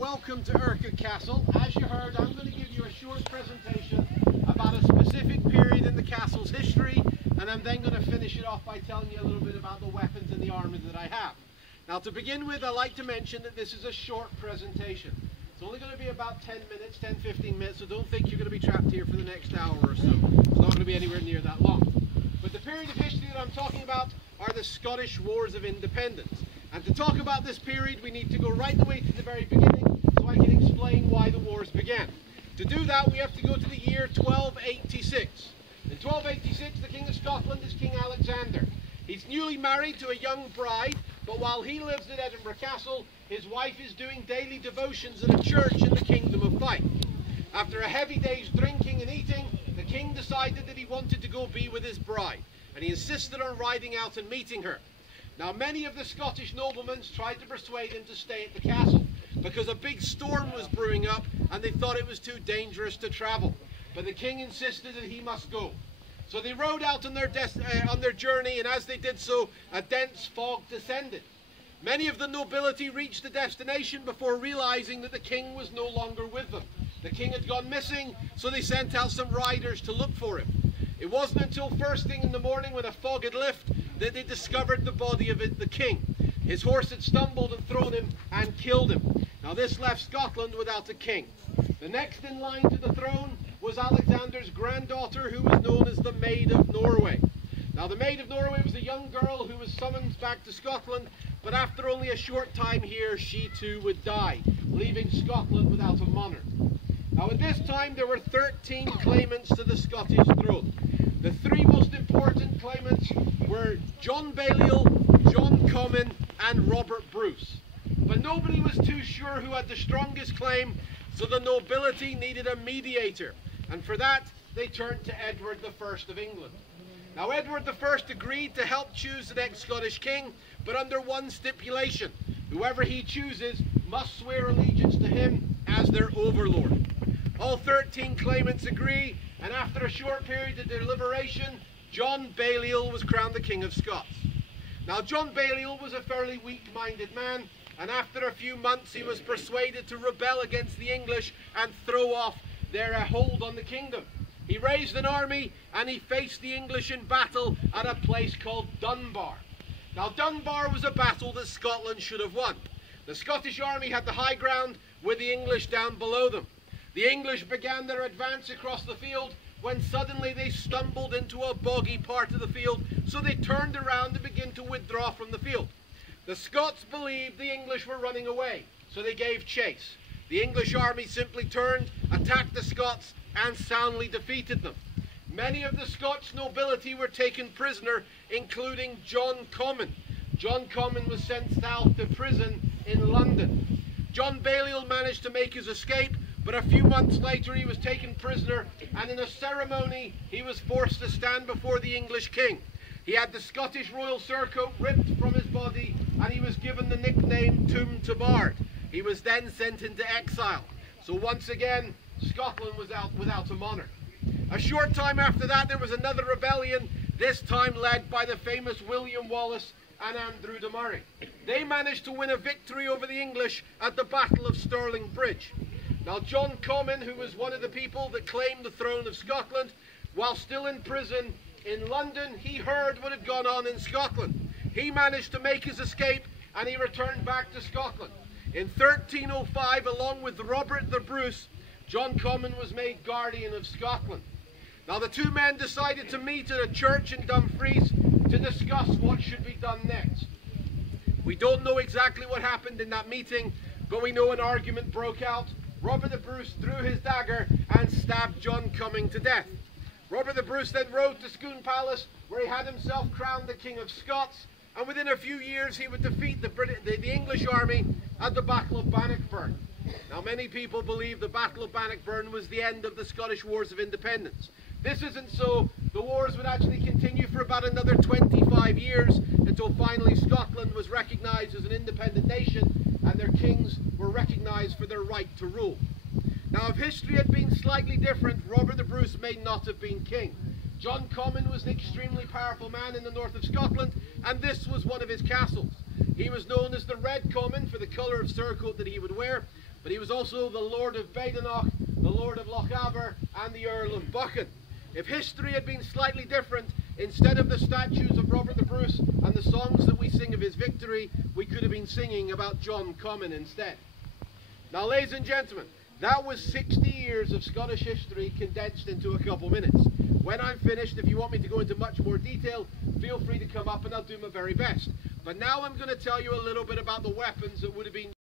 welcome to Urquhart Castle. As you heard, I'm going to give you a short presentation about a specific period in the castle's history, and I'm then going to finish it off by telling you a little bit about the weapons and the armour that I have. Now, to begin with, I'd like to mention that this is a short presentation. It's only going to be about 10 minutes, 10-15 minutes, so don't think you're going to be trapped here for the next hour or so. It's not going to be anywhere near that long. But the period of history that I'm talking about are the Scottish Wars of Independence. And to talk about this period, we need to go right the way to the very beginning so I can explain why the wars began. To do that, we have to go to the year 1286. In 1286, the King of Scotland is King Alexander. He's newly married to a young bride, but while he lives at Urquhart Castle, his wife is doing daily devotions at a church in the Kingdom of Fife. After a heavy day's drinking and eating, the king decided that he wanted to go be with his bride, and he insisted on riding out and meeting her. Now, many of the Scottish noblemen tried to persuade him to stay at the castle because a big storm was brewing up and they thought it was too dangerous to travel. But the king insisted that he must go. So they rode out on their journey, and as they did so, a dense fog descended. Many of the nobility reached the destination before realizing that the king was no longer with them. The king had gone missing, so they sent out some riders to look for him. It wasn't until first thing in the morning, when the fog had lifted, that they discovered the body of the king. His horse had stumbled and thrown him and killed him. Now this left Scotland without a king. The next in line to the throne was Alexander's granddaughter, who was known as the Maid of Norway. Now the Maid of Norway was a young girl who was summoned back to Scotland, but after only a short time here, she too would die, leaving Scotland without a monarch. Now at this time there were 13 claimants to the Scottish throne. The three most important claimants were John Balliol, John Comyn and Robert Bruce. But nobody was too sure who had the strongest claim, so the nobility needed a mediator, and for that they turned to Edward I of England. Now Edward I agreed to help choose the next Scottish king, but under one stipulation: whoever he chooses must swear allegiance to him as their overlord. All 13 claimants agree, and after a short period of deliberation, John Balliol was crowned the King of Scots. Now John Balliol was a fairly weak-minded man, and after a few months he was persuaded to rebel against the English and throw off their hold on the kingdom. He raised an army and he faced the English in battle at a place called Dunbar. Now Dunbar was a battle that Scotland should have won. The Scottish army had the high ground with the English down below them. The English began their advance across the field when suddenly they stumbled into a boggy part of the field, so they turned around and began to withdraw from the field. The Scots believed the English were running away, so they gave chase. The English army simply turned, attacked the Scots and soundly defeated them. Many of the Scots nobility were taken prisoner, including John Comyn. John Comyn was sent south to prison in London. John Balliol managed to make his escape, but a few months later he was taken prisoner, and in a ceremony he was forced to stand before the English king. He had the Scottish royal surcoat ripped from his body, and he was given the nickname Tomb to Bard. He was then sent into exile. So once again, Scotland was without a monarch. A short time after that, there was another rebellion, this time led by the famous William Wallace and Andrew de Murray. They managed to win a victory over the English at the Battle of Stirling Bridge. Now John Comyn, who was one of the people that claimed the throne of Scotland, while still in prison in London, he heard what had gone on in Scotland. He managed to make his escape and he returned back to Scotland. In 1305, along with Robert the Bruce, John Comyn was made guardian of Scotland. Now the two men decided to meet at a church in Dumfries to discuss what should be done next. We don't know exactly what happened in that meeting, but we know an argument broke out. Robert the Bruce drew his dagger and stabbed John Comyn to death. Robert the Bruce then rode to Scone Palace, where he had himself crowned the King of Scots, and within a few years he would defeat the English army at the Battle of Bannockburn. Now many people believe the Battle of Bannockburn was the end of the Scottish Wars of Independence. This isn't so. The wars would actually continue for about another 25 years until finally Scotland was recognised as an independent nation and their kings were recognised for their right to rule. Now if history had been slightly different, Robert the Bruce may not have been king. John Comyn was an extremely powerful man in the north of Scotland, and this was one of his castles. He was known as the Red Comyn for the colour of surcoat that he would wear. but he was also the Lord of Badenoch, the Lord of Loch Aber, and the Earl of Buchan. If history had been slightly different, instead of the statues of Robert the Bruce and the songs that we sing of his victory, we could have been singing about John Comyn instead. Now, ladies and gentlemen, that was 60 years of Scottish history condensed into a couple minutes. When I'm finished, if you want me to go into much more detail, feel free to come up and I'll do my very best. But now I'm going to tell you a little bit about the weapons that would have been